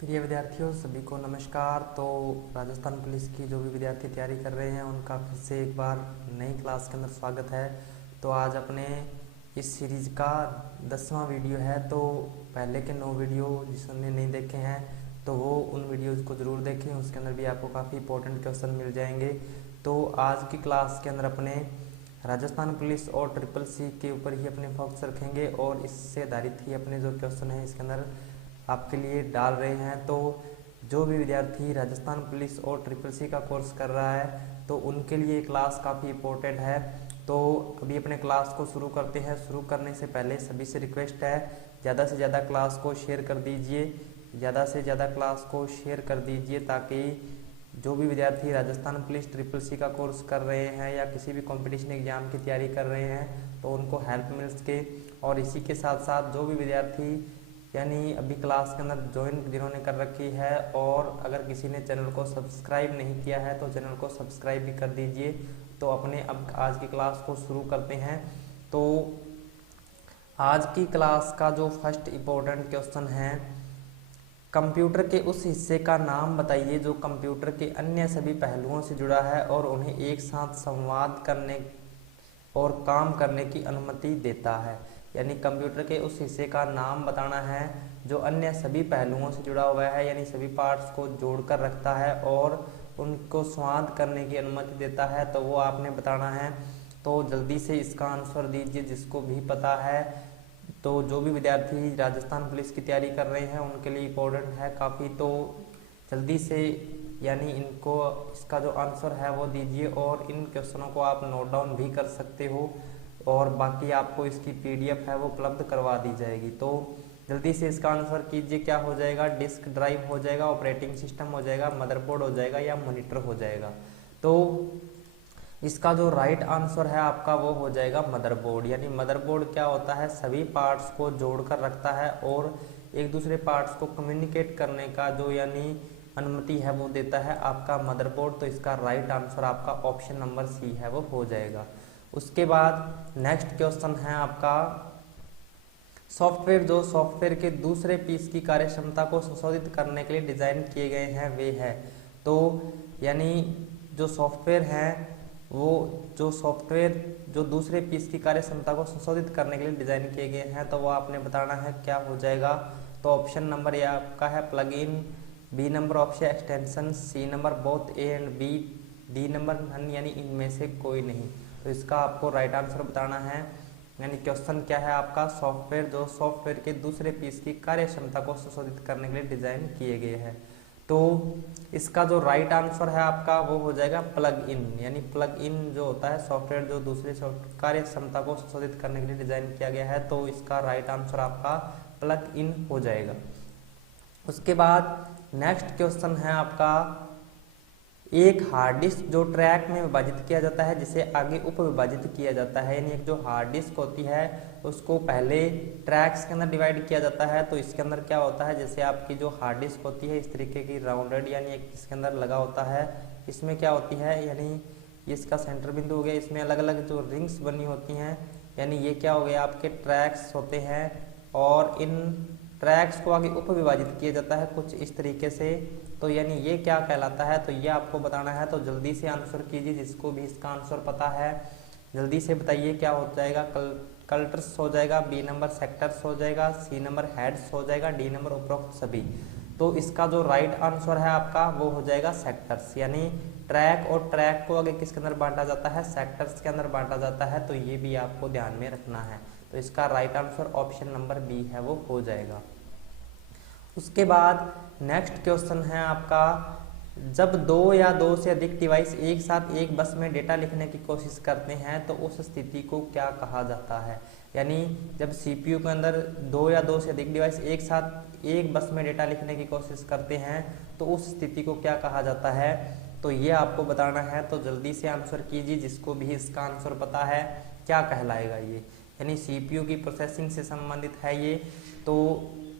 प्रिय विद्यार्थियों सभी को नमस्कार। तो राजस्थान पुलिस की जो भी विद्यार्थी तैयारी कर रहे हैं उनका फिर से एक बार नई क्लास के अंदर स्वागत है। तो आज अपने इस सीरीज़ का 10वां वीडियो है। तो पहले के 9 वीडियो जिसने नहीं देखे हैं तो वो उन वीडियोज़ को ज़रूर देखें, उसके अंदर भी आपको काफ़ी इंपॉर्टेंट क्वेश्चन मिल जाएंगे। तो आज की क्लास के अंदर अपने राजस्थान पुलिस और ट्रिपल सी के ऊपर ही अपने फोकस रखेंगे और इससे आधारित ही अपने जो क्वेश्चन है इसके अंदर आपके लिए डाल रहे हैं। तो जो भी विद्यार्थी राजस्थान पुलिस और ट्रिपल सी का कोर्स कर रहा है तो उनके लिए क्लास काफ़ी इम्पोर्टेंट है। तो अभी अपने क्लास को शुरू करते हैं। शुरू करने से पहले सभी से रिक्वेस्ट है, ज़्यादा से ज़्यादा क्लास को शेयर कर दीजिए, ज़्यादा से ज़्यादा क्लास को शेयर कर दीजिए ताकि जो भी विद्यार्थी राजस्थान पुलिस ट्रिपल सी का कोर्स कर रहे हैं या किसी भी कंपटीशन एग्जाम की तैयारी कर रहे हैं तो उनको हेल्प मिल सके। और इसी के साथ साथ जो भी विद्यार्थी यानी अभी क्लास के अंदर ज्वाइन जिन्होंने कर रखी है और अगर किसी ने चैनल को सब्सक्राइब नहीं किया है तो चैनल को सब्सक्राइब भी कर दीजिए। तो अपने अब आज की क्लास को शुरू करते हैं। तो आज की क्लास का जो फर्स्ट इम्पोर्टेंट क्वेश्चन है, कंप्यूटर के उस हिस्से का नाम बताइए जो कंप्यूटर के अन्य सभी पहलुओं से जुड़ा है और उन्हें एक साथ संवाद करने और काम करने की अनुमति देता है। यानी कंप्यूटर के उस हिस्से का नाम बताना है जो अन्य सभी पहलुओं से जुड़ा हुआ है, यानी सभी पार्ट्स को जोड़कर रखता है और उनको संवाद करने की अनुमति देता है, तो वो आपने बताना है। तो जल्दी से इसका आंसर दीजिए जिसको भी पता है। तो जो भी विद्यार्थी राजस्थान पुलिस की तैयारी कर रहे हैं उनके लिए इम्पोर्टेंट है काफ़ी। तो जल्दी से यानी इनको इसका जो आंसर है वो दीजिए और इन क्वेश्चनों को आप नोट डाउन भी कर सकते हो और बाकी आपको इसकी पीडीएफ है वो उपलब्ध करवा दी जाएगी। तो जल्दी से इसका आंसर कीजिए, क्या हो जाएगा? डिस्क ड्राइव हो जाएगा, ऑपरेटिंग सिस्टम हो जाएगा, मदरबोर्ड हो जाएगा या मॉनिटर हो जाएगा। तो इसका जो राइट आंसर है आपका वो हो जाएगा मदरबोर्ड। यानी मदरबोर्ड क्या होता है? सभी पार्ट्स को जोड़कर रखता है और एक दूसरे पार्ट्स को कम्युनिकेट करने का जो यानी अनुमति है वो देता है आपका मदरबोर्ड। तो इसका राइट आंसर आपका ऑप्शन नंबर सी है वो हो जाएगा। उसके बाद नेक्स्ट क्वेश्चन है आपका सॉफ्टवेयर जो सॉफ्टवेयर के दूसरे पीस की कार्यक्षमता को संशोधित करने के लिए डिजाइन किए गए हैं वे है। तो यानी जो सॉफ्टवेयर है वो जो सॉफ्टवेयर जो दूसरे पीस की कार्यक्षमता को संशोधित करने के लिए डिजाइन किए गए हैं तो वो आपने बताना है क्या हो जाएगा। तो ऑप्शन नंबर ए आपका है plug in, B number option extension, C number both A and B, D number none यानी इनमें से कोई नहीं। तो इसका आपको राइट आंसर बताना है। यानी क्वेश्चन क्या है आपका? सॉफ्टवेयर जो सॉफ्टवेयर के दूसरे पीस की कार्यक्षमता को संशोधित करने के लिए डिजाइन किए गए हैं। तो इसका जो राइट आंसर है आपका वो हो जाएगा प्लग इन। यानी प्लग इन जो होता है सॉफ्टवेयर जो दूसरे कार्य क्षमता को संशोधित करने के लिए डिजाइन किया गया है, तो इसका राइट आंसर आपका प्लग इन हो जाएगा। उसके बाद नेक्स्ट क्वेश्चन है आपका एक हार्ड डिस्क जो ट्रैक में विभाजित किया जाता है जिसे आगे उप विभाजित किया जाता है। यानी एक जो हार्ड डिस्क होती है उसको पहले ट्रैक्स के अंदर डिवाइड किया जाता है। तो इसके अंदर क्या होता है, जैसे आपकी जो हार्ड डिस्क होती है इस तरीके की राउंडेड यानी एक इसके अंदर लगा होता है। इसमें क्या होती है यानी इसका सेंटर बिंदु हो गया, इसमें अलग अलग जो रिंग्स बनी होती हैं, यानी ये क्या हो गया आपके ट्रैक्स होते हैं और इन ट्रैक्स को आगे उप विभाजित किया जाता है कुछ इस तरीके से। तो यानी ये क्या कहलाता है तो ये आपको बताना है। तो जल्दी से आंसर कीजिए जिसको भी इसका आंसर पता है, जल्दी से बताइए क्या हो जाएगा। कल्टर्स हो जाएगा, बी नंबर सेक्टर्स हो जाएगा, सी नंबर हेड्स हो जाएगा, डी नंबर उपरोक्त सभी। तो इसका जो राइट आंसर है आपका वो हो जाएगा सेक्टर्स। यानी ट्रैक और ट्रैक को आगे किसके अंदर बांटा जाता है? सेक्टर्स के अंदर बांटा जाता है। तो ये भी आपको ध्यान में रखना है। तो इसका right answer option number B है वो हो जाएगा। उसके बाद नेक्स्ट क्वेश्चन है आपका जब दो या दो से अधिक डिवाइस एक साथ एक बस में डेटा लिखने की कोशिश करते हैं तो उस स्थिति को क्या कहा जाता है? यानी जब सीपीयू के अंदर दो या दो से अधिक डिवाइस एक साथ एक बस में डेटा लिखने की कोशिश करते हैं तो उस स्थिति को क्या कहा जाता है? तो ये आपको बताना है। तो जल्दी से आंसर कीजिए जिसको भी इसका आंसर पता है क्या कहलाएगा ये। यानी सीपीयू की प्रोसेसिंग से संबंधित है ये। तो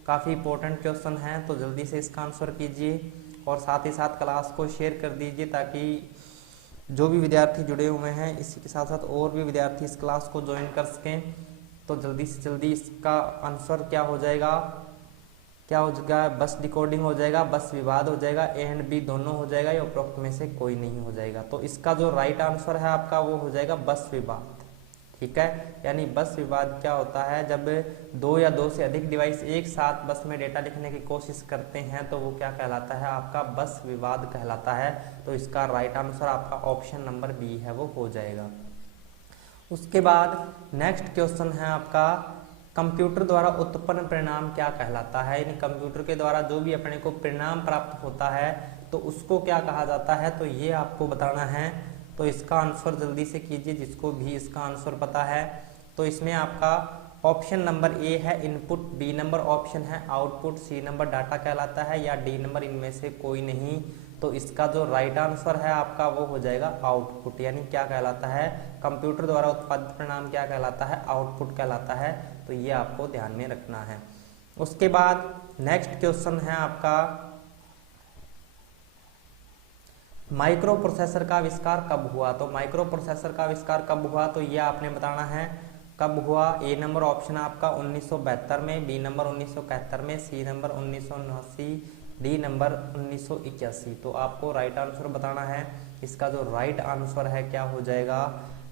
काफ़ी इंपॉर्टेंट क्वेश्चन है। तो जल्दी से इसका आंसर कीजिए और साथ ही साथ क्लास को शेयर कर दीजिए ताकि जो भी विद्यार्थी जुड़े हुए हैं इसी के साथ साथ और भी विद्यार्थी इस क्लास को ज्वाइन कर सकें। तो जल्दी से जल्दी इसका आंसर क्या हो जाएगा? क्या हो जाएगा, बस डिकोडिंग हो जाएगा, बस विवाद हो जाएगा, ए एंड बी दोनों हो जाएगा, या उपरोक्त में से कोई नहीं हो जाएगा। तो इसका जो राइट आंसर है आपका वो हो जाएगा बस विवाद। ठीक है, यानी बस विवाद क्या होता है, जब दो या दो से अधिक डिवाइस एक साथ बस में डेटा लिखने की कोशिश करते हैं तो वो क्या कहलाता है, आपका बस विवाद कहलाता है। तो इसका राइट आंसर आपका ऑप्शन नंबर बी है वो हो जाएगा। उसके बाद नेक्स्ट क्वेश्चन है आपका, कंप्यूटर द्वारा उत्पन्न परिणाम क्या कहलाता है, यानी कंप्यूटर के द्वारा जो भी अपने को परिणाम प्राप्त होता है तो उसको क्या कहा जाता है, तो ये आपको बताना है। तो इसका आंसर जल्दी से कीजिए जिसको भी इसका आंसर पता है। तो इसमें आपका ऑप्शन नंबर ए है इनपुट, बी नंबर ऑप्शन है आउटपुट, सी नंबर डाटा कहलाता है, या डी नंबर इनमें से कोई नहीं। तो इसका जो राइट आंसर है आपका वो हो जाएगा आउटपुट, यानी क्या कहलाता है, कंप्यूटर द्वारा उत्पादित परिणाम क्या कहलाता है, आउटपुट कहलाता है। तो ये आपको ध्यान में रखना है। उसके बाद नेक्स्ट क्वेश्चन है आपका, माइक्रो प्रोसेसर का आविष्कार कब हुआ। तो माइक्रो प्रोसेसर का आविष्कार कब हुआ, तो ये आपने बताना है कब हुआ। ए नंबर ऑप्शन आपका 1972 में, बी नंबर 1971 में, सी नंबर 1979, डी नंबर 1981। तो आपको राइट आंसर बताना है। इसका जो राइट आंसर है क्या हो जाएगा,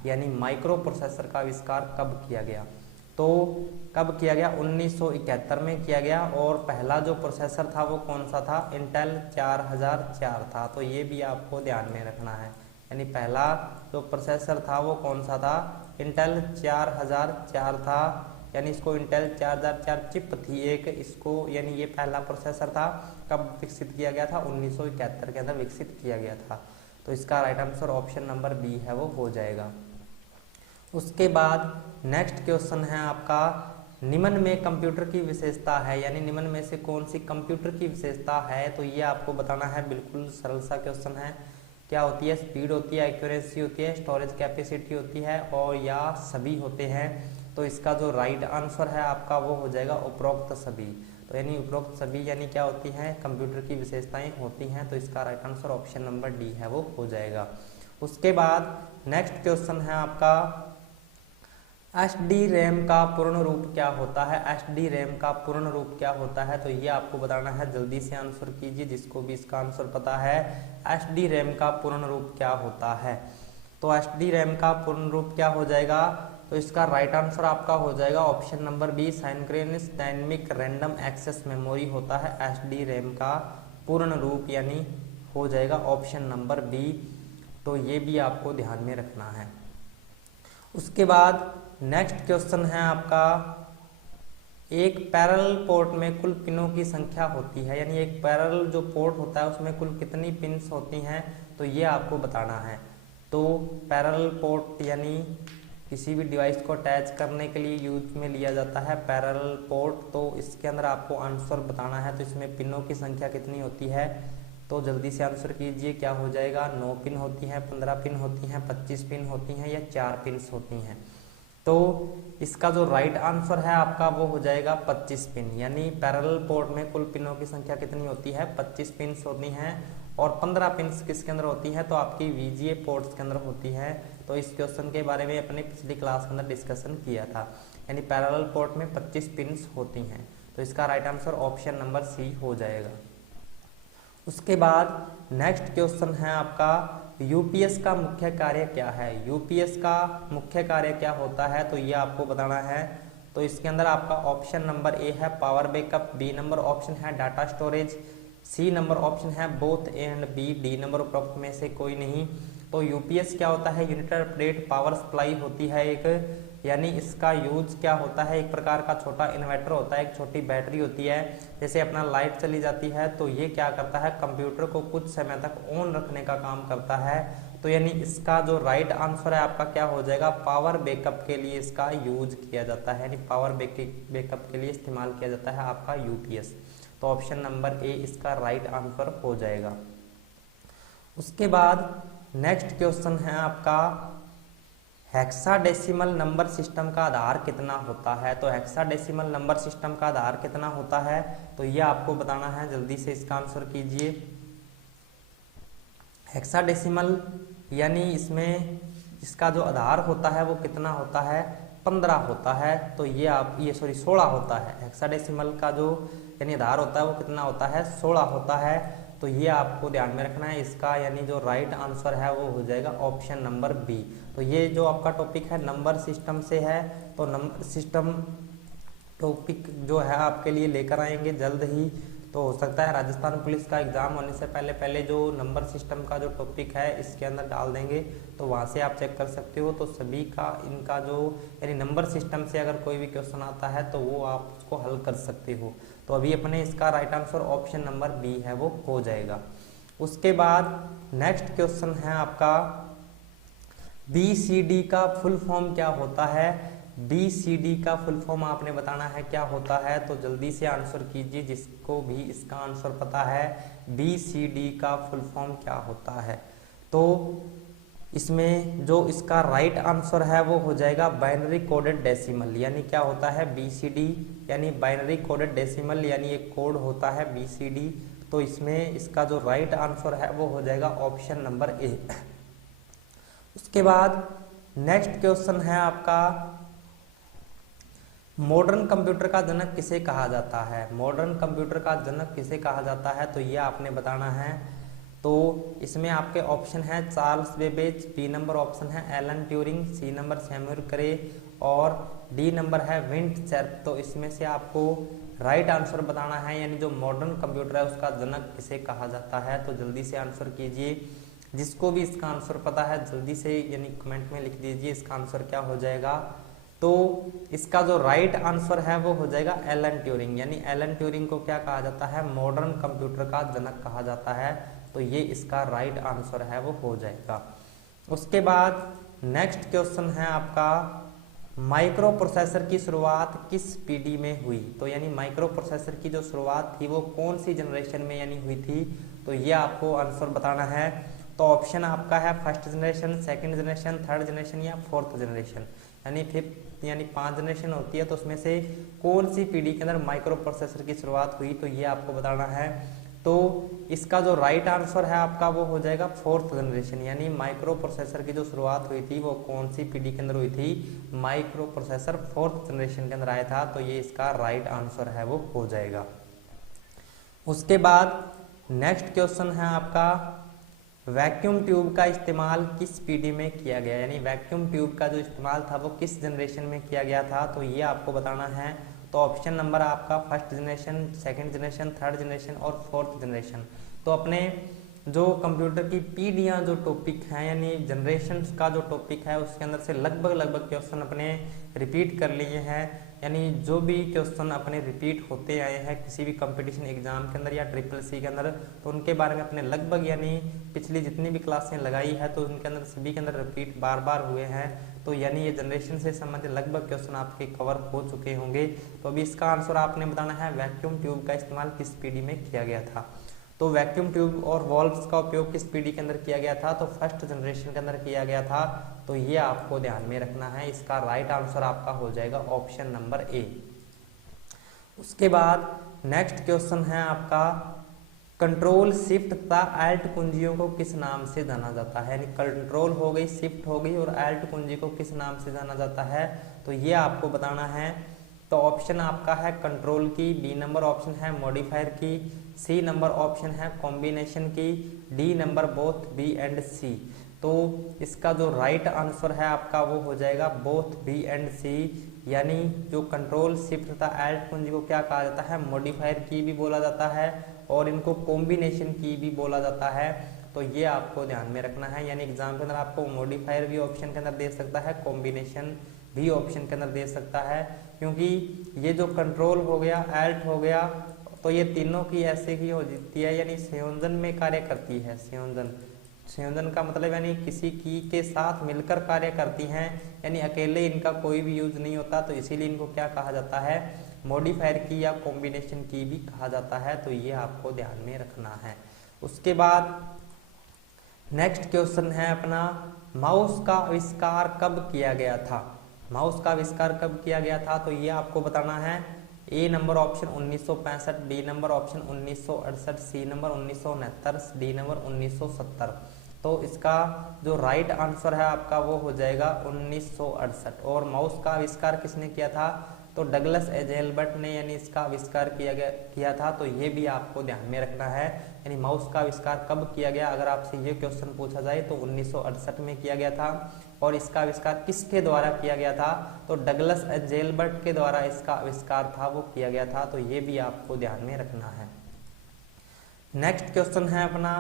यानी माइक्रो प्रोसेसर का आविष्कार कब किया गया। तो कब किया गया, 1971 में किया गया। और पहला जो प्रोसेसर था वो कौन सा था, इंटेल 4004 था। तो ये भी आपको ध्यान में रखना है, यानी पहला जो प्रोसेसर था वो कौन सा था, इंटेल 4004 था। यानी इसको इंटेल 4004 चिप थी एक, इसको यानी ये पहला प्रोसेसर था। कब विकसित किया गया था, 1971 के अंदर विकसित किया गया था। तो इसका right answer option number B है वो हो जाएगा। उसके बाद नेक्स्ट क्वेश्चन है आपका, निम्न में कंप्यूटर की विशेषता है, यानी निम्न में से कौन सी कंप्यूटर की विशेषता है। तो ये आपको बताना है, बिल्कुल सरल सा क्वेश्चन है। क्या होती है, स्पीड होती है, एक्यूरेसी होती है, स्टोरेज कैपेसिटी होती है, और या सभी होते हैं। तो इसका जो राइट आंसर है आपका वो हो जाएगा उपरोक्त सभी। तो यानी उपरोक्त सभी यानी क्या होती हैं, कंप्यूटर की विशेषताएं होती हैं। तो इसका right answer option number D है वो हो जाएगा। उसके बाद नेक्स्ट क्वेश्चन है आपका, एसडी रैम का पूर्ण रूप क्या होता है। एसडी रैम का पूर्ण रूप क्या होता है, तो ये आपको बताना है। जल्दी से आंसर कीजिए जिसको भी इसका आंसर पता है। एसडी रैम का पूर्ण रूप क्या होता है, तो एसडी रैम का पूर्ण रूप क्या हो जाएगा। तो इसका राइट आंसर आपका हो जाएगा option number B, synchronous dynamic random access memory होता है एसडी रैम का पूर्ण रूप, यानी हो जाएगा ऑप्शन नंबर बी। तो ये भी आपको ध्यान में रखना है। उसके बाद नेक्स्ट क्वेश्चन है आपका, एक पैरेलल पोर्ट में कुल पिनों की संख्या होती है, यानी एक पैरेलल जो पोर्ट होता है उसमें कुल कितनी पिन्स होती हैं, तो ये आपको बताना है। तो पैरेलल पोर्ट यानी किसी भी डिवाइस को अटैच करने के लिए यूज में लिया जाता है पैरेलल पोर्ट। तो इसके अंदर आपको आंसर बताना है। तो इसमें पिनों की संख्या कितनी होती है, तो जल्दी से आंसर कीजिए। क्या हो जाएगा, 9 पिन होती हैं, 15 पिन होती हैं, 25 पिन होती हैं, या 4 पिन्स होती हैं। तो इसका जो राइट आंसर है आपका वो हो जाएगा 25 पिन, यानी पैरेलल पोर्ट में कुल पिनों की संख्या कितनी होती है, 25 पिन्स होती हैं। और 15 पिन्स किसके अंदर होती हैं, तो आपकी वीजीए पोर्ट्स के अंदर होती हैं। तो इस क्वेश्चन के बारे में अपने पिछली क्लास के अंदर डिस्कशन किया था, यानी पैरेलल पोर्ट में 25 पिन्स होती हैं। तो इसका right answer option number C हो जाएगा। उसके बाद नेक्स्ट क्वेश्चन है आपका, यूपीएस का मुख्य कार्य क्या है। यूपीएस का मुख्य कार्य क्या होता है, तो ये आपको बताना है। तो इसके अंदर आपका ऑप्शन नंबर ए है power backup, B number option है data storage, C number option है both A and B, D number उपरोक्त में से कोई नहीं। तो यूपीएस क्या होता है, यूनिट पावर सप्लाई होती है एक, यानी इसका यूज क्या होता है, एक प्रकार का छोटा इन्वर्टर होता है, एक छोटी बैटरी होती है। जैसे अपना लाइट चली जाती है तो ये क्या करता है, कंप्यूटर को कुछ समय तक ऑन रखने का काम करता है। तो यानी इसका जो राइट आंसर है आपका क्या हो जाएगा, पावर बैकअप के लिए इसका यूज किया जाता है, यानी पावर बैकअप के लिए इस्तेमाल किया जाता है आपका यूपीएस। तो ऑप्शन नंबर ए इसका राइट आंसर हो जाएगा। उसके बाद नेक्स्ट क्वेश्चन है आपका, हेक्साडेसिमल नंबर सिस्टम का आधार कितना होता है। तो हेक्साडेसिमल नंबर सिस्टम का आधार कितना होता है, तो ये आपको बताना है। जल्दी से इसका आंसर कीजिए। हेक्साडेसिमल यानी इसमें इसका जो आधार होता है वो कितना होता है, 15 होता है, तो ये 16 होता है। हेक्साडेसिमल का जो यानी आधार होता है वो कितना होता है, 16 होता है। तो ये आपको ध्यान में रखना है। इसका यानी जो राइट आंसर है वो हो जाएगा ऑप्शन नंबर बी। तो ये जो आपका टॉपिक है नंबर सिस्टम से है, तो नंबर सिस्टम टॉपिक जो है आपके लिए लेकर आएंगे जल्द ही। तो हो सकता है राजस्थान पुलिस का एग्जाम होने से पहले पहले जो नंबर सिस्टम का जो टॉपिक है इसके अंदर डाल देंगे, तो वहाँ से आप चेक कर सकते हो। तो सभी का इनका जो यानी नंबर सिस्टम से अगर कोई भी क्वेश्चन आता है तो वो आप उसको हल कर सकते हो। तो अभी अपने इसका right answer option number B है वो हो जाएगा। उसके बाद नेक्स्ट क्वेश्चन है आपका BCD का फुल फॉर्म क्या होता है। BCD का फुल फॉर्म आपने बताना है क्या होता है, तो जल्दी से आंसर कीजिए जिसको भी इसका आंसर पता है। BCD का फुल फॉर्म क्या होता है, तो इसमें जो इसका राइट आंसर है वो हो जाएगा बाइनरी कोडेड डेसिमल। यानी क्या होता है BCD, यानी बाइनरी कोडेड डेसिमल, यानी एक कोड होता है BCD। तो इसमें इसका जो राइट आंसर है वो हो जाएगा ऑप्शन नंबर ए। उसके बाद नेक्स्ट क्वेश्चन है आपका मॉडर्न कंप्यूटर का जनक किसे कहा जाता है। मॉडर्न कंप्यूटर का जनक किसे कहा जाता है, तो ये आपने बताना है। तो इसमें आपके ऑप्शन है Charles Babbage, B number option है Alan Turing, C number Samuel Cray और डी नंबर है विंटचर्च। तो इसमें से आपको राइट आंसर बताना है, यानी जो मॉडर्न कंप्यूटर है उसका जनक किसे कहा जाता है। तो जल्दी से आंसर कीजिए, जिसको भी इसका आंसर पता है जल्दी से यानी कमेंट में लिख दीजिए इसका आंसर क्या हो जाएगा। तो इसका जो राइट आंसर है वो हो जाएगा एलन ट्यूरिंग। यानी एलन ट्यूरिंग को क्या कहा जाता है, मॉडर्न कंप्यूटर का जनक कहा जाता है। तो ये इसका राइट आंसर है वो हो जाएगा। उसके बाद नेक्स्ट क्वेश्चन है आपका माइक्रो प्रोसेसर की शुरुआत किस पीढ़ी में हुई। तो यानी माइक्रो प्रोसेसर की जो शुरुआत थी वो कौन सी जनरेशन में यानी हुई थी, तो ये आपको आंसर बताना है। तो ऑप्शन आपका है first generation, second generation, third generation या फोर्थ जनरेशन। यानी फिफ्थ यानी 5 जनरेशन होती है, तो उसमें से कौन सी पीढ़ी के अंदर माइक्रो प्रोसेसर की शुरुआत हुई, तो ये आपको बताना है। तो इसका जो राइट आंसर है आपका वो हो जाएगा फोर्थ जनरेशन। यानी माइक्रो प्रोसेसर की जो शुरुआत हुई थी वो कौन सी पीढ़ी के अंदर हुई थी, माइक्रो प्रोसेसर फोर्थ जनरेशन के अंदर आया था। तो ये इसका राइट आंसर है वो हो जाएगा। उसके बाद नेक्स्ट क्वेश्चन है आपका वैक्यूम ट्यूब का इस्तेमाल किस पीढ़ी में किया गया। यानी वैक्यूम ट्यूब का जो इस्तेमाल था वो किस जनरेशन में किया गया था, तो ये आपको बताना है। तो ऑप्शन नंबर आपका first generation, second generation, third generation और फोर्थ जनरेशन। तो अपने जो कंप्यूटर की पीढ़ियाँ जो टॉपिक हैं यानी जनरेशन का जो टॉपिक है उसके अंदर से लगभग क्वेश्चन अपने रिपीट कर लिए हैं। यानी जो भी क्वेश्चन अपने रिपीट होते आए हैं किसी भी कंपटीशन एग्जाम के अंदर या SSC के अंदर, तो उनके बारे में अपने लगभग यानी पिछली जितनी भी क्लासें लगाई है तो उनके अंदर सभी के अंदर रिपीट बार बार हुए हैं। तो यानी ये जनरेशन से संबंधित लगभग क्वेश्चन आपके कवर हो चुके होंगे। तो अभी इसका आंसर आपने बताना है वैक्यूम ट्यूब का इस्तेमाल किस पीढ़ी में किया गया था। तो वैक्यूम ट्यूब और वॉल्व्स का उपयोग किस पीढ़ी के अंदर किया गया था, तो फर्स्ट जनरेशन के अंदर किया गया था। तो ये आपको ध्यान में रखना है। इसका राइट आंसर आपका हो जाएगा ऑप्शन नंबर ए। उसके बाद नेक्स्ट क्वेश्चन है आपका कंट्रोल शिफ्ट तथा अल्ट कुंजियों को किस नाम से जाना जाता है। यानी कंट्रोल हो गई, शिफ्ट हो गई और अल्ट कुंजी को किस नाम से जाना जाता है, तो ये आपको बताना है। तो ऑप्शन आपका है control key, B number option है modifier key, C number option है combination key, D number both B and C. तो इसका जो राइट आंसर है आपका वो हो जाएगा बोथ बी एंड सी। यानी जो कंट्रोल शिफ्ट तथा अल्ट कुंजी को क्या कहा जाता है, मॉडिफायर की भी बोला जाता है और इनको कॉम्बिनेशन की भी बोला जाता है। तो ये आपको ध्यान में रखना है। यानी एग्जाम के अंदर आपको मॉडिफायर भी ऑप्शन के अंदर दे सकता है, कॉम्बिनेशन भी ऑप्शन के अंदर दे सकता है, क्योंकि ये जो कंट्रोल हो गया, अल्ट हो गया, तो ये तीनों की ऐसे की हो जाती है यानी संयोजन में कार्य करती है। संयोजन का मतलब यानी किसी की के साथ मिलकर कार्य करती हैं, यानी अकेले इनका कोई भी यूज नहीं होता। तो इसीलिए इनको क्या कहा जाता है, मॉडिफायर की या कॉम्बिनेशन की भी कहा जाता है। तो ये आपको ध्यान में रखना है। उसके बाद नेक्स्ट क्वेश्चन है अपना माउस का आविष्कार कब किया गया था। माउस का आविष्कार कब किया गया था, तो ये आपको बताना है। A number option 1965, B number option 1968, C number 1969, D number 1970। तो इसका जो राइट आंसर है आपका वो हो जाएगा 1968। और माउस का आविष्कार किसने किया था? तो डगलस एजेलबर्ट ने यानी इसका आविष्कार किया था। तो ये भी आपको ध्यान में रखना है, यानी माउस का आविष्कार कब किया गया, अगर आपसे ये क्वेश्चन पूछा जाए तो 1968 में किया गया था। और इसका आविष्कार किसके द्वारा किया गया था? तो डगलस एजेलबर्ट के द्वारा इसका आविष्कार था वो किया गया था। तो ये भी आपको ध्यान में रखना है। नेक्स्ट क्वेश्चन है अपना,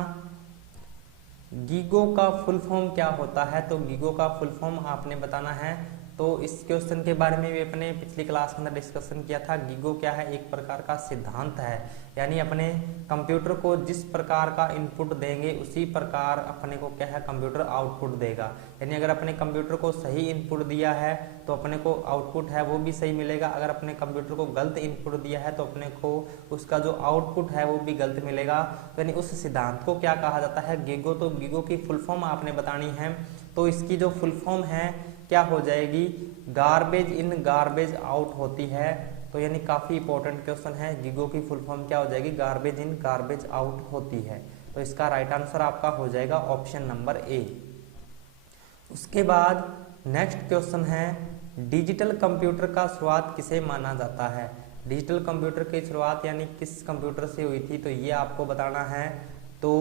गीगो का फुल फॉर्म क्या होता है? तो गीगो का फुल फॉर्म आपने बताना है। तो इस क्वेश्चन के बारे में भी अपने पिछली क्लास में डिस्कशन किया था। गीगो क्या है? एक प्रकार का सिद्धांत है, यानी अपने कंप्यूटर को जिस प्रकार का इनपुट देंगे उसी प्रकार अपने को क्या है कंप्यूटर आउटपुट देगा। यानी अगर अपने कंप्यूटर को सही इनपुट दिया है तो अपने को आउटपुट है वो भी सही मिलेगा। अगर अपने कंप्यूटर को गलत इनपुट दिया है तो अपने को उसका जो आउटपुट है वो भी गलत मिलेगा। तो यानी उस सिद्धांत को क्या कहा जाता है? गीगो। तो गीगो की फुल फॉर्म आपने बतानी है। तो इसकी जो फुल फॉर्म है क्या हो जाएगी? गार्बेज इन गार्बेज आउट होती है। तो यानी काफी इंपॉर्टेंट क्वेश्चन है। गीगो की फुल फॉर्म क्या हो जाएगी? गार्बेज इन गार्बेज आउट होती है। तो इसका राइट आंसर आपका हो जाएगा ऑप्शन नंबर ए। उसके बाद नेक्स्ट क्वेश्चन है, डिजिटल कंप्यूटर का शुरुआत किसे माना जाता है? डिजिटल कंप्यूटर की शुरुआत यानी किस कंप्यूटर से हुई थी? तो ये आपको बताना है। तो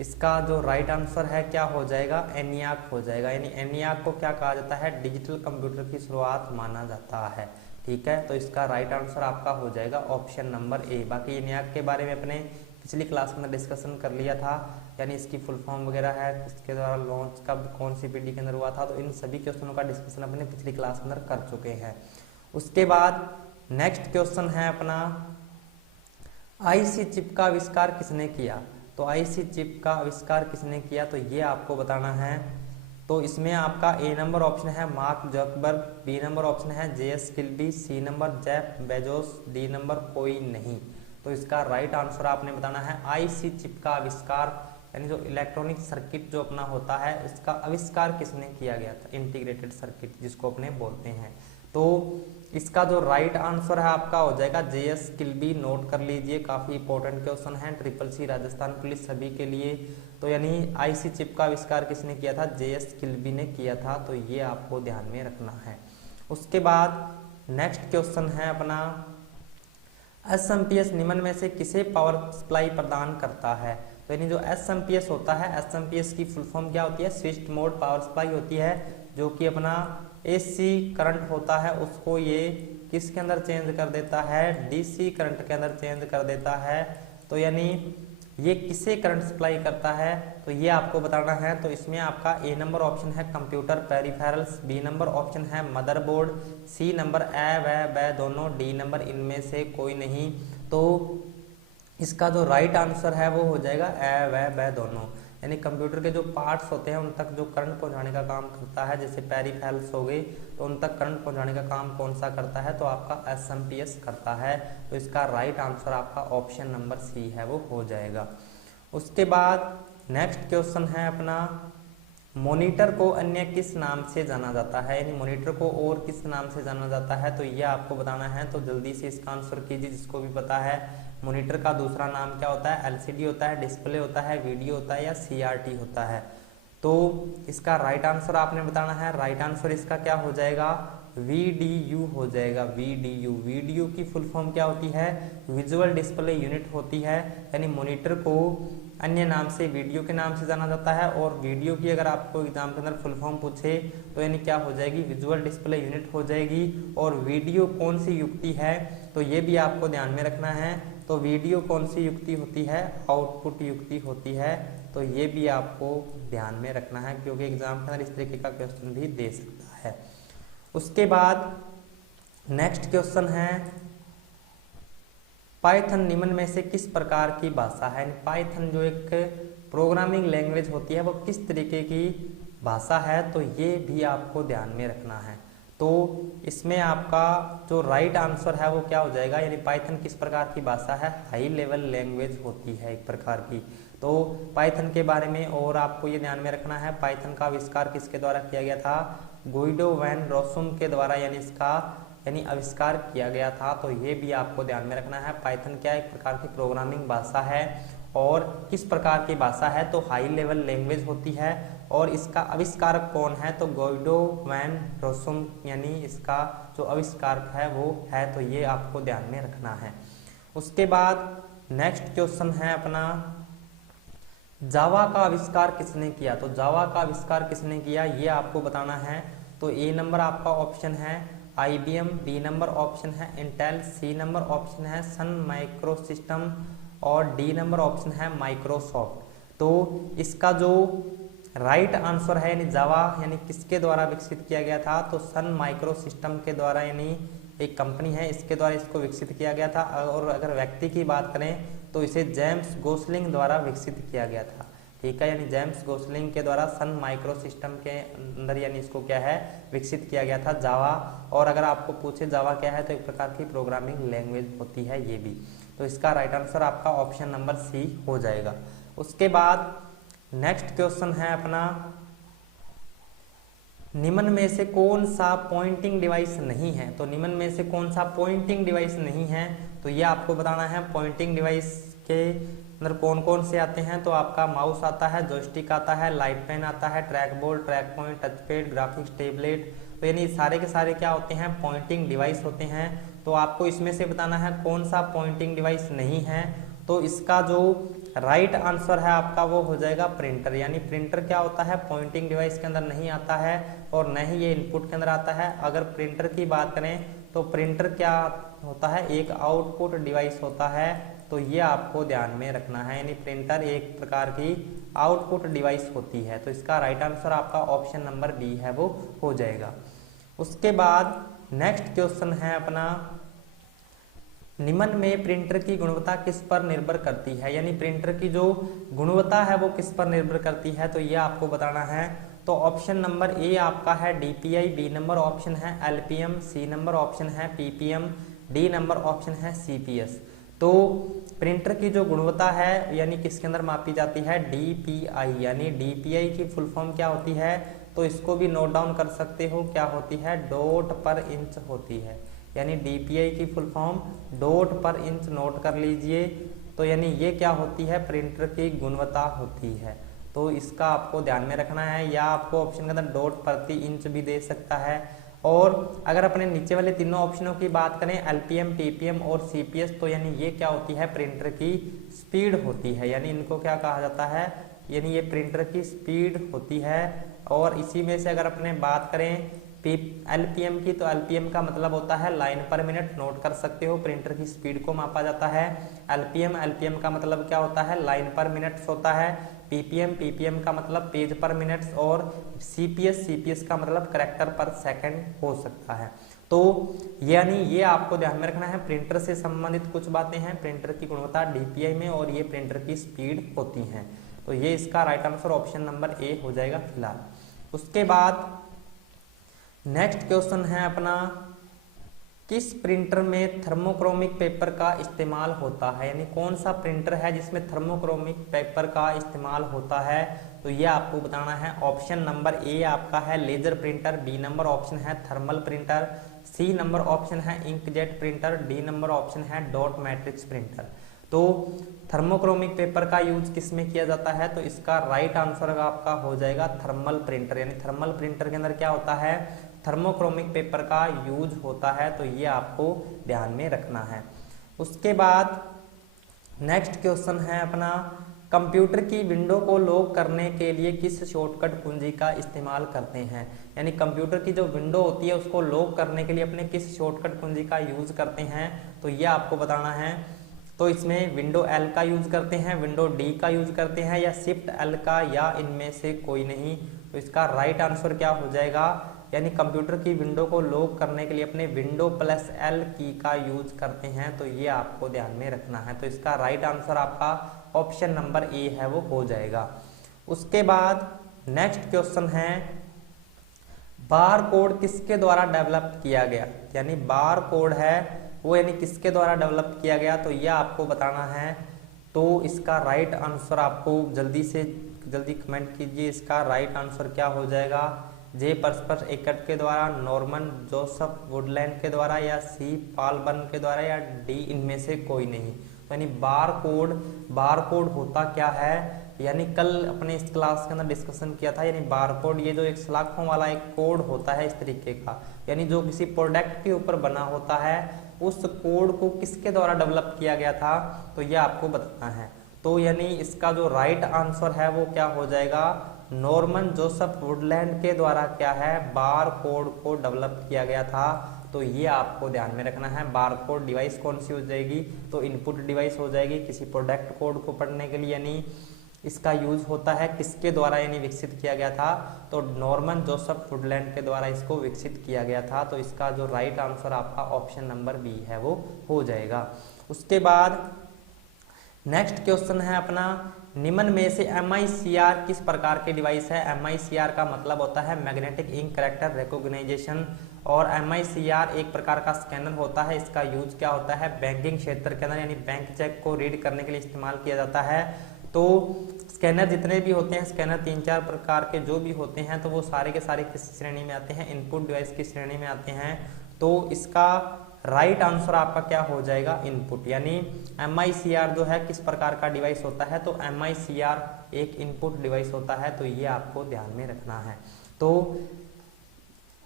इसका जो राइट आंसर है क्या हो जाएगा? एनियाक हो जाएगा। यानी एनियाक को क्या कहा जाता है? डिजिटल कंप्यूटर की शुरुआत माना जाता है। ठीक है, तो इसका राइट आंसर आपका हो जाएगा ऑप्शन नंबर ए। बाकी एनियाक के बारे में अपने पिछली क्लास में डिस्कशन कर लिया था, यानी इसकी फुल फॉर्म वगैरह है, इसके द्वारा लॉन्च कब कौन सी पीढ़ी के अंदर हुआ था। तो इन सभी क्वेश्चनों का डिस्कशन अपने पिछली क्लास के अंदर कर चुके हैं। उसके बाद नेक्स्ट क्वेश्चन है अपना, आईसी चिप का आविष्कार किसने किया? तो आईसी चिप का आविष्कार किसने किया? तो ये आपको बताना है। तो इसमें आपका ए नंबर ऑप्शन है Mark Zuckerberg, B number option है JS Kilby, C number Jeff Bezos, D number कोई नहीं। तो इसका राइट आंसर आपने बताना है आईसी चिप का आविष्कार, यानी जो इलेक्ट्रॉनिक सर्किट जो अपना होता है इसका आविष्कार किसने किया गया था? इंटीग्रेटेड सर्किट जिसको अपने बोलते हैं। तो इसका जो राइट आंसर है आपका हो जाएगा जेएस किल्बी। नोट कर लीजिए, काफी इंपॉर्टेंट क्वेश्चन है ट्रिपल सी राजस्थान पुलिस सभी के लिए। तो यानी आईसी चिप का आविष्कार किसने किया था? जेएस किल्बी ने किया था। तो ये आपको ध्यान में रखना है। उसके बाद नेक्स्ट क्वेश्चन है अपना, एसएमपीएस निम्न में से किसे पावर सप्लाई प्रदान करता है? तो यानी जो एसएमपीएस होता है, एसएमपीएस की फुल फॉर्म क्या होती है? स्विच्ड मोड पावर सप्लाई होती है, जो कि अपना एसी करंट होता है उसको ये किसके अंदर चेंज कर देता है? डीसी करंट के अंदर चेंज कर देता है। तो यानी ये किसे करंट सप्लाई करता है? तो ये आपको बताना है। तो इसमें आपका ए नंबर ऑप्शन है computer peripherals, B number option है मदरबोर्ड, सी नंबर व दोनों, डी नंबर इनमें से कोई नहीं। तो इसका जो राइट आंसर है वो हो जाएगा व दोनों, यानी कंप्यूटर के जो पार्ट्स होते हैं उन तक जो करंट पहुंचाने का काम करता है, जैसे पेरिफेरल्स हो गए, तो उन तक करंट पहुंचाने का काम कौन सा करता है? तो आपका एसएमपीएस करता है। तो इसका राइट आंसर आपका ऑप्शन नंबर सी है वो हो जाएगा। उसके बाद नेक्स्ट क्वेश्चन है अपना, मॉनिटर को अन्य किस नाम से जाना जाता है? यानी मॉनिटर को और किस नाम से जाना जाता है? तो ये आपको बताना है। तो जल्दी से इसका आंसर कीजिए जिसको भी पता है। मॉनिटर का दूसरा नाम क्या होता है? एलसीडी होता है, डिस्प्ले होता है, वीडियो होता है या सीआरटी होता है। तो इसका राइट आंसर आपने बताना है। राइट आंसर इसका क्या हो जाएगा? VDU हो जाएगा। VDU, वीडियो की फुल फॉर्म क्या होती है? विजुअल डिस्प्ले यूनिट होती है। यानी मॉनिटर को अन्य नाम से वीडियो के नाम से जाना जाता है। और वीडियो की अगर आपको एग्जाम के अंदर फुल फॉर्म पूछे तो यानी क्या हो जाएगी? विजुअल डिस्प्ले यूनिट हो जाएगी। और वीडियो कौन सी युक्ति है? तो ये भी आपको ध्यान में रखना है। तो वीडियो कौन सी युक्ति होती है? आउटपुट युक्ति होती है। तो ये भी आपको ध्यान में रखना है, क्योंकि एग्जाम के अंदर इस तरीके का क्वेश्चन भी दे सकता है। उसके बाद नेक्स्ट क्वेश्चन है, पाइथन निम्न में से किस प्रकार की भाषा है? पाइथन जो एक प्रोग्रामिंग लैंग्वेज होती है वो किस तरीके की भाषा है? तो ये भी आपको ध्यान में रखना है। तो इसमें आपका जो राइट आंसर है वो क्या हो जाएगा? यानी पाइथन किस प्रकार की भाषा है? हाई लेवल लैंग्वेज होती है एक प्रकार की। तो पाइथन के बारे में और आपको ये ध्यान में रखना है, पाइथन का आविष्कार किसके द्वारा किया गया था? गुइडो वैन रोसुम के द्वारा यानी आविष्कार किया गया था। तो ये भी आपको ध्यान में रखना है। पाइथन क्या एक प्रकार की प्रोग्रामिंग भाषा है और किस प्रकार की भाषा है, तो हाई लेवल लैंग्वेज होती है। और इसका आविष्कारक कौन है, तो गाइडो वैन रोसुम, यानी इसका जो आविष्कारक है वो है, तो ये आपको ध्यान में रखना है। उसके बाद नेक्स्ट क्वेश्चन है अपना, जावा का आविष्कार किसने किया, तो जावा का आविष्कार किसने किया ये आपको बताना है। तो ए नंबर आपका ऑप्शन है IBM, बी नंबर ऑप्शन है इंटेल, सी नंबर ऑप्शन है सन माइक्रोसिस्टम और डी नंबर ऑप्शन है माइक्रोसॉफ्ट। तो इसका जो राइट आंसर है यानी जावा यानी किसके द्वारा विकसित किया गया था, तो सन माइक्रोसिस्टम के द्वारा, यानी एक कंपनी है इसके द्वारा इसको विकसित किया गया था। और अगर व्यक्ति की बात करें तो इसे जेम्स गोसलिंग द्वारा विकसित किया गया था। ठीक है, यानी जेम्स गोसलिंग के द्वारा सन माइक्रोसिस्टम के अंदर यानी इसको क्या है विकसित किया गया था जावा। और अगर आपको पूछे जावा क्या है, तो एक प्रकार की प्रोग्रामिंग लैंग्वेज होती है ये भी। तो इसका राइट आंसर आपका ऑप्शन नंबर सी हो जाएगा। उसके बाद नेक्स्ट क्वेश्चन है अपना, निम्न में से कौन सा पॉइंटिंग डिवाइस नहीं है, तो निम्न में से कौन सा पॉइंटिंग डिवाइस नहीं है, तो ये आपको बताना है। पॉइंटिंग डिवाइस के अंदर कौन कौन से आते हैं, तो आपका माउस आता है, जॉयस्टिक आता है, लाइट पेन आता है, track ball, track point, touch pad, graphics tablet. तो यानी सारे के सारे क्या होते हैं, पॉइंटिंग डिवाइस होते हैं। तो आपको इसमें से बताना है कौन सा पॉइंटिंग डिवाइस नहीं है। तो इसका जो राइट आंसर है आपका वो हो जाएगा प्रिंटर, यानी प्रिंटर क्या होता है पॉइंटिंग डिवाइस के अंदर नहीं आता है और न ही ये इनपुट के अंदर आता है। अगर प्रिंटर की बात करें तो प्रिंटर क्या होता है, एक आउटपुट डिवाइस होता है। तो ये आपको ध्यान में रखना है, यानी प्रिंटर एक प्रकार की आउटपुट डिवाइस होती है। तो इसका राइट आंसर आपका ऑप्शन नंबर बी है वो हो जाएगा। उसके बाद नेक्स्ट क्वेश्चन है अपना, निम्न में प्रिंटर की गुणवत्ता किस पर निर्भर करती है, यानी प्रिंटर की जो गुणवत्ता है वो किस पर निर्भर करती है, तो ये आपको बताना है। तो ऑप्शन नंबर ए आपका है DPI, बी नंबर ऑप्शन है LPM, सी नंबर ऑप्शन है PPM, डी नंबर ऑप्शन है CPS। तो प्रिंटर की जो गुणवत्ता है यानी किसके अंदर मापी जाती है, DPI, यानी DPI की फुल फॉर्म क्या होती है, तो इसको भी नोट डाउन कर सकते हो, क्या होती है, डॉट पर इंच होती है। यानी DPI की फुल फॉर्म डॉट पर इंच नोट कर लीजिए। तो यानी ये क्या होती है, प्रिंटर की गुणवत्ता होती है। तो इसका आपको ध्यान में रखना है, या आपको ऑप्शन के अंदर डॉट प्रति इंच भी दे सकता है। और अगर अपने नीचे वाले तीनों ऑप्शनों की बात करें LPM, PPM और CPS, तो यानी ये क्या होती है, प्रिंटर की स्पीड होती है। यानी इनको क्या कहा जाता है, यानी ये प्रिंटर की स्पीड होती है। और इसी में से अगर अपने बात करें LPM की, तो LPM का मतलब होता है लाइन पर मिनट, नोट कर सकते हो, प्रिंटर की स्पीड को मापा जाता है। LPM का मतलब क्या होता है, लाइन पर मिनट्स होता है। PPM का मतलब पेज पर मिनट्स और CPS का मतलब कैरेक्टर पर सेकंड हो सकता है। तो यानी ये आपको ध्यान में रखना है, प्रिंटर से संबंधित कुछ बातें हैं, प्रिंटर की गुणवत्ता DPI में, और ये प्रिंटर की स्पीड होती हैं। तो ये इसका राइट आंसर ऑप्शन नंबर ए हो जाएगा फिलहाल। उसके बाद नेक्स्ट क्वेश्चन है अपना, किस प्रिंटर में थर्मोक्रोमिक पेपर का इस्तेमाल होता है, यानी कौन सा प्रिंटर है जिसमें थर्मोक्रोमिक पेपर का इस्तेमाल होता है, तो ये आपको बताना है। ऑप्शन नंबर ए आपका है laser printer, B number option है thermal printer, C number option है inkjet printer, D number option है डॉट मैट्रिक्स प्रिंटर। तो थर्मोक्रोमिक पेपर का यूज किस में किया जाता है, तो इसका राइट आंसर आपका हो जाएगा थर्मल प्रिंटर, यानी थर्मल प्रिंटर के अंदर क्या होता है, थर्मोक्रोमिक पेपर का यूज होता है। तो ये आपको ध्यान में रखना है। उसके बाद नेक्स्ट क्वेश्चन है अपना, कंप्यूटर की विंडो को लॉक करने के लिए किस शॉर्टकट कुंजी का इस्तेमाल करते हैं, यानी कंप्यूटर की जो विंडो होती है उसको लॉक करने के लिए अपने किस शॉर्टकट कुंजी का यूज करते हैं, तो ये आपको बताना है। तो इसमें विंडो L का यूज करते हैं, विंडो D का यूज करते हैं, या शिफ्ट L का, या इनमें से कोई नहीं। तो इसका राइट आंसर क्या हो जाएगा, यानी कंप्यूटर की विंडो को लॉक करने के लिए अपने विंडो +L की का यूज करते हैं। तो ये आपको ध्यान में रखना है। तो इसका राइट आंसर आपका ऑप्शन नंबर ए है वो हो जाएगा। उसके बाद नेक्स्ट क्वेश्चन है, बार कोड किसके द्वारा डेवलप किया गया, यानी बार कोड है वो यानी किसके द्वारा डेवलप किया गया, तो यह आपको बताना है। तो इसका राइट आंसर आपको जल्दी से जल्दी कमेंट कीजिए, इसका राइट आंसर क्या हो जाएगा, जे परस्पर एकट के द्वारा, नॉर्मन जोसेफ वुडलैंड के द्वारा, या सी पॉल बर्न के द्वारा, या डी इनमें से कोई नहीं। तो यानी बार कोड होता क्या है, यानी कल अपने इस क्लास के अंदर डिस्कशन किया था, यानी बार कोड ये जो एक सलाखों वाला एक कोड होता है इस तरीके का, यानी जो किसी प्रोडक्ट के ऊपर बना होता है, उस कोड को किसके द्वारा डेवलप किया गया था, तो ये आपको बताना है। तो यानी इसका जो राइट आंसर है वो क्या हो जाएगा, नॉर्मन जोसेफ वुडलैंड के द्वारा क्या है, बार कोड को डेवलप किया गया था। तो ये आपको ध्यान में रखना है। बार कोड डिवाइस कौन सी हो जाएगी, तो इनपुट डिवाइस हो जाएगी किसी प्रोडक्ट कोड को पढ़ने के लिए, यानी इसका यूज होता है किसके द्वारा यानी विकसित किया गया था, तो नॉर्मन जोसेफ वुडलैंड के द्वारा इसको विकसित किया गया था। तो इसका जो राइट आंसर आपका ऑप्शन नंबर बी है वो हो जाएगा। उसके बाद नेक्स्ट क्वेश्चन है अपना, निम्न में से MICR किस प्रकार के डिवाइस है। MICR का मतलब होता है मैग्नेटिक इंक कैरेक्टर रिकॉग्निशन, और MICR एक प्रकार का स्कैनर होता है। इसका यूज क्या होता है, बैंकिंग क्षेत्र के अंदर, यानी बैंक चेक को रीड करने के लिए इस्तेमाल किया जाता है। तो स्कैनर जितने भी होते हैं, स्कैनर 3-4 प्रकार के जो भी होते हैं, तो वो सारे के सारे किस श्रेणी में आते हैं, इनपुट डिवाइस की श्रेणी में आते हैं। तो इसका राइट आंसर आपका क्या हो जाएगा, इनपुट, यानी MICR जो है किस प्रकार का डिवाइस होता है, तो MICR एक इनपुट डिवाइस होता है। तो ये आपको ध्यान में रखना है। तो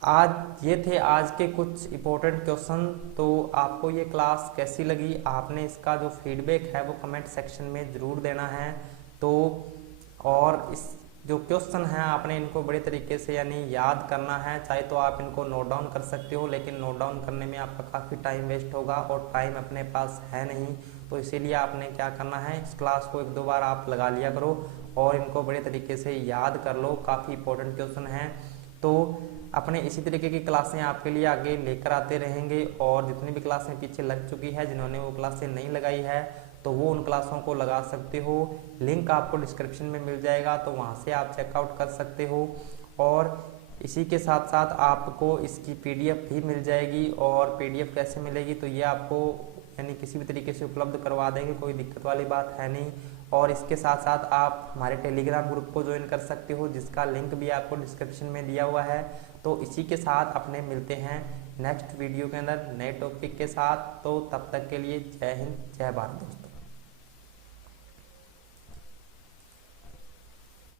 आज ये थे आज के कुछ इंपॉर्टेंट क्वेश्चन। तो आपको ये क्लास कैसी लगी, आपने इसका जो फीडबैक है वो कमेंट सेक्शन में ज़रूर देना है। तो और इस जो क्वेश्चन हैं आपने इनको बड़े तरीके से यानी याद करना है। चाहे तो आप इनको नोट डाउन कर सकते हो, लेकिन नोट डाउन करने में आपका काफ़ी टाइम वेस्ट होगा और टाइम अपने पास है नहीं। तो इसीलिए आपने क्या करना है, इस क्लास को 1-2 बार आप लगा लिया करो और इनको बड़े तरीके से याद कर लो। काफ़ी इंपॉर्टेंट क्वेश्चन हैं। तो अपने इसी तरीके की क्लासें आपके लिए आगे लेकर आते रहेंगे, और जितनी भी क्लासें पीछे लग चुकी है, जिन्होंने वो क्लासें नहीं लगाई है तो वो उन क्लासों को लगा सकते हो। लिंक आपको डिस्क्रिप्शन में मिल जाएगा, तो वहाँ से आप चेकआउट कर सकते हो। और इसी के साथ साथ आपको इसकी PDF भी मिल जाएगी। और PDF कैसे मिलेगी, तो ये आपको यानी किसी भी तरीके से उपलब्ध करवा देंगे, कोई दिक्कत वाली बात है नहीं। और इसके साथ साथ आप हमारे टेलीग्राम ग्रुप को ज्वाइन कर सकते हो, जिसका लिंक भी आपको डिस्क्रिप्शन में दिया हुआ है। तो इसी के साथ अपने मिलते हैं नेक्स्ट वीडियो के अंदर नए टॉपिक के साथ। तो तब तक के लिए जय हिंद, जय भारत दोस्तों।